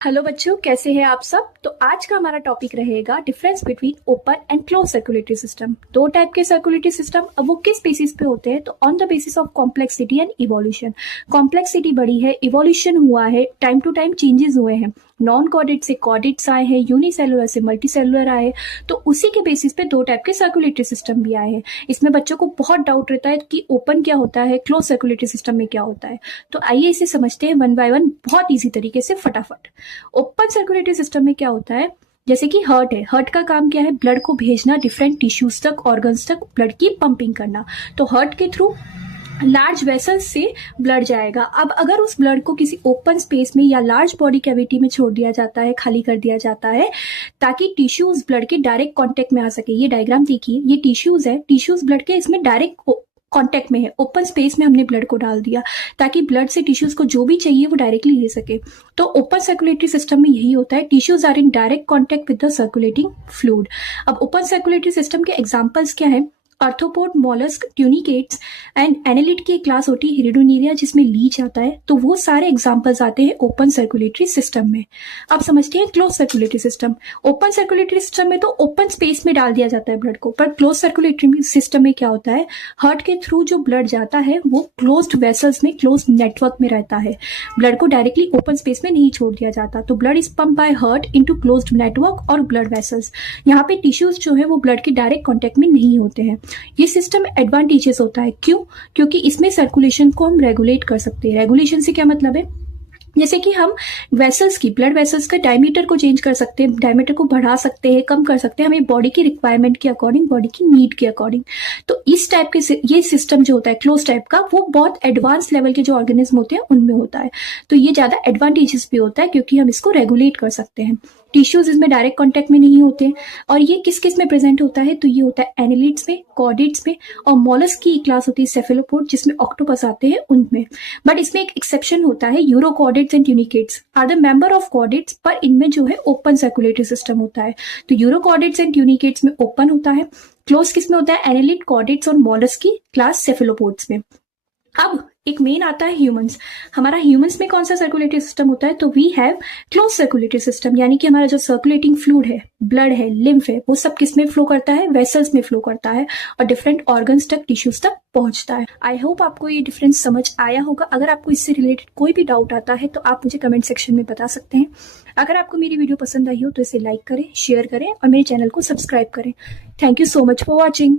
Hello बच्चों, कैसे हैं आप सब। तो आज का हमारा टॉपिक रहेगा difference between open and close circulatory system. दो टाइप के सर्कुलेटरी सिस्टम, अब वो किस बेसिस पे होते हैं, तो on the basis of complexity and evolution. Complexity बढ़ी है, इवोल्यूशन हुआ है, टाइम टू टाइम चेंजेस हुए हैं, नॉन कॉर्डेट से कॉर्डेट्स आए हैं, यूनिसेलुलर से मल्टीसेलुलर आए, तो उसी के बेसिस पे दो टाइप के सर्कुलेटरी सिस्टम भी आए हैं। इसमें बच्चों को बहुत डाउट रहता है कि ओपन क्या होता है, क्लोज सर्कुलेटरी सिस्टम में क्या होता है। तो आइए इसे समझते हैं वन बाय वन, बहुत ईजी तरीके से, फटाफट। ओपन सर्कुलेटरी सिस्टम में क्या होता है, जैसे कि हार्ट है, हार्ट का काम क्या है, ब्लड को भेजना डिफरेंट टिश्यूज तक, ऑर्गन्स तक, ब्लड की पंपिंग करना। तो हार्ट के थ्रू लार्ज वेसल्स से ब्लड जाएगा। अब अगर उस ब्लड को किसी ओपन स्पेस में या लार्ज बॉडी कैविटी में छोड़ दिया जाता है, खाली कर दिया जाता है, ताकि टिश्यूज ब्लड के डायरेक्ट कांटेक्ट में आ सके। ये डायग्राम देखिए, ये टिश्यूज है, टिश्यूज ब्लड के इसमें डायरेक्ट कांटेक्ट में है, ओपन स्पेस में हमने ब्लड को डाल दिया ताकि ब्लड से टिश्यूज को जो भी चाहिए वो डायरेक्टली ले सके। तो ओपन सर्कुलेटरी सिस्टम में यही होता है, tissues are in direct contact with the circulating fluid. अब ओपन सर्कुलेटरी सिस्टम के एग्जांपल्स क्या है, arthropod, mollusc, tunicates and annelid की क्लास होती है हिरिडोनेरिया, जिसमें लीच आता है। तो वो सारे एग्जांपल्स आते हैं ओपन सर्कुलेटरी सिस्टम में। अब समझते हैं close circulatory system. Open circulatory system में तो ओपन स्पेस में डाल दिया जाता है ब्लड को, पर क्लोज सर्कुलेटरी सिस्टम में क्या होता है, हार्ट के थ्रू जो ब्लड जाता है वो क्लोज्ड वेसल्स में, क्लोज नेटवर्क में रहता है। ब्लड को डायरेक्टली ओपन स्पेस में नहीं छोड़ दिया जाता। तो blood is pump by heart into closed network और ब्लड वेसल्स। यहाँ पे टिश्यूज जो है वो ब्लड के डायरेक्ट कॉन्टेक्ट में नहीं होते हैं। ये सिस्टम एडवांटेजेस होता है, क्यों? क्योंकि इसमें सर्कुलेशन को हम रेगुलेट कर सकते हैं। रेगुलेशन से क्या मतलब है, जैसे कि हम वेसल्स की, ब्लड वेसल्स का डायमीटर को चेंज कर सकते हैं, डायमीटर को बढ़ा सकते हैं, कम कर सकते हैं, हमें बॉडी की रिक्वायरमेंट के अकॉर्डिंग, बॉडी की नीड के अकॉर्डिंग। तो इस टाइप के ये सिस्टम जो होता है क्लोज टाइप का, वो बहुत एडवांस लेवल के जो ऑर्गेनिज्म होते हैं उनमें होता है। तो ये ज्यादा एडवांटेजेस भी होता है क्योंकि हम इसको रेगुलेट कर सकते हैं। टिश्यूज इसमें डायरेक्ट कांटेक्ट में नहीं होते। और ये किस किस में प्रेजेंट होता है, तो ये होता है एनालिड्स में, कॉर्डेट्स में, और मॉलस्क की क्लास होती है सेफेलोपोड, जिसमें ऑक्टोपस आते हैं उनमें। बट इसमें एक एक्सेप्शन होता है, urochordates and tunicates are the member of chordates, पर इनमें जो है ओपन सर्कुलेटरी सिस्टम होता है। तो यूरोकॉर्डेट्स एंड ट्यूनिकेट्स में ओपन होता है। क्लोज किस में होता है, एनालिड, कॉर्डेट्स और मॉलस्क की क्लास सेफेलोपोड्स में। अब एक मेन आता है ह्यूमंस। हमारा ह्यूमंस में कौन सा सर्कुलेटरी सिस्टम होता है, तो we have close circulatory system, यानी कि हमारा जो सर्कुलेटिंग फ्लूइड है, ब्लड है, लिम्फ है, वो सब किस में फ्लो करता है, वेसल्स में फ्लो करता है और डिफरेंट ऑर्गन्स तक, टिश्यूज तक पहुंचता है। आई होप आपको ये डिफरेंस समझ आया होगा। अगर आपको इससे रिलेटेड कोई भी डाउट आता है तो आप मुझे कमेंट सेक्शन में बता सकते हैं। अगर आपको मेरी वीडियो पसंद आई हो तो इसे लाइक करें, शेयर करें और मेरे चैनल को सब्सक्राइब करें। Thank you so much for watching.